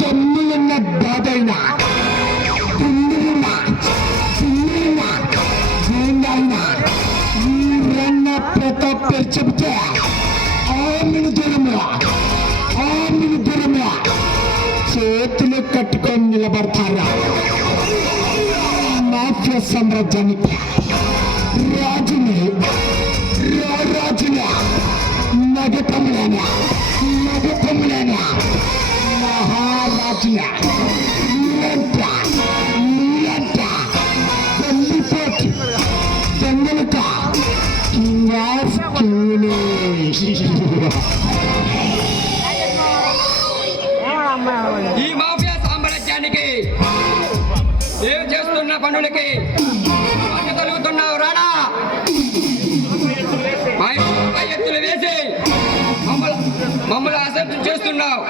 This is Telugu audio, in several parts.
జన్ములున్న బాధైన ఈరన్న ప్రతాప్ పేరు చెబితే ఆమెను దూరములా చేతులు కట్టుకొని నిలబడతారా? మాఫియా సామ్రాజ్యానికి రాజుని నగటములేనా మహారాజుల పెళ్లిపోటు దొంగలక ఈ మాఫియా సామ్రాజ్యానికి ఏం చేస్తున్న పనులకి కలుగుతున్నావు రాణా? ఎత్తులు వేసి మమ్మల్ని అసలు చేస్తున్నావు.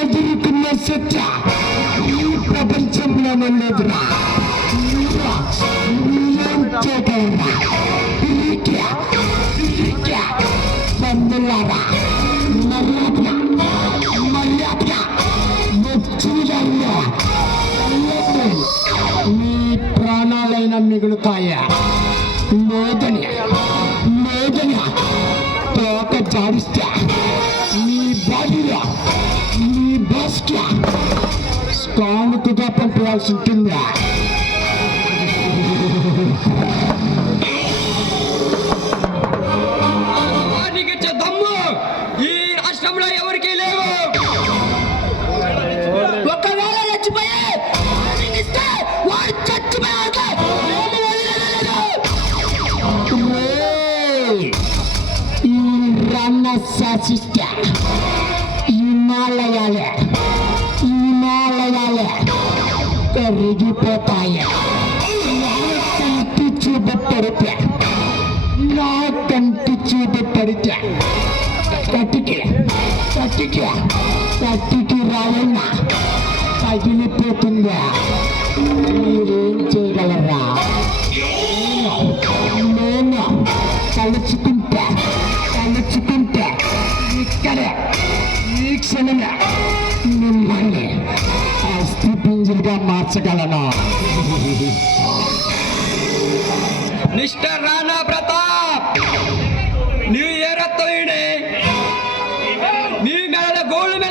ఎదుర్కొన్న సత్య ఈ ప్రపంచంలో లేదురా. బంధులారా మర్యాద మీ ప్రాణాలైన మిగులుతాయా? లేదని తోక జాడిస్తే మీ బాడీలో మీ బస్కి స్కాన్కుగా పంపించాల్సి ఉంటుందా? దమ్ము ఈ రాష్ట్రంలో ఎవరికి లేవు. ఒకవేళ చచ్చిపోయే వాడు చచ్చిపోయాక ఈ రన్న శాసిస్తే హిమాలయాలే కరిగిపోతాయి. నా కంటి చూపెడితే కట్టికి రాయన్నా తగిలిపోతుందా? మీరేం చేయగలరా? నేను తలుచుకుంటే ఇక్కడే ఈ క్షణమే మిమ్మల్ని అస్థి పింజలుగా మార్చగలను. మిస్టర్ రాణా ప్రతాప్, నీ ఎరత్తోయినే నీ మెడల గోళ్ళు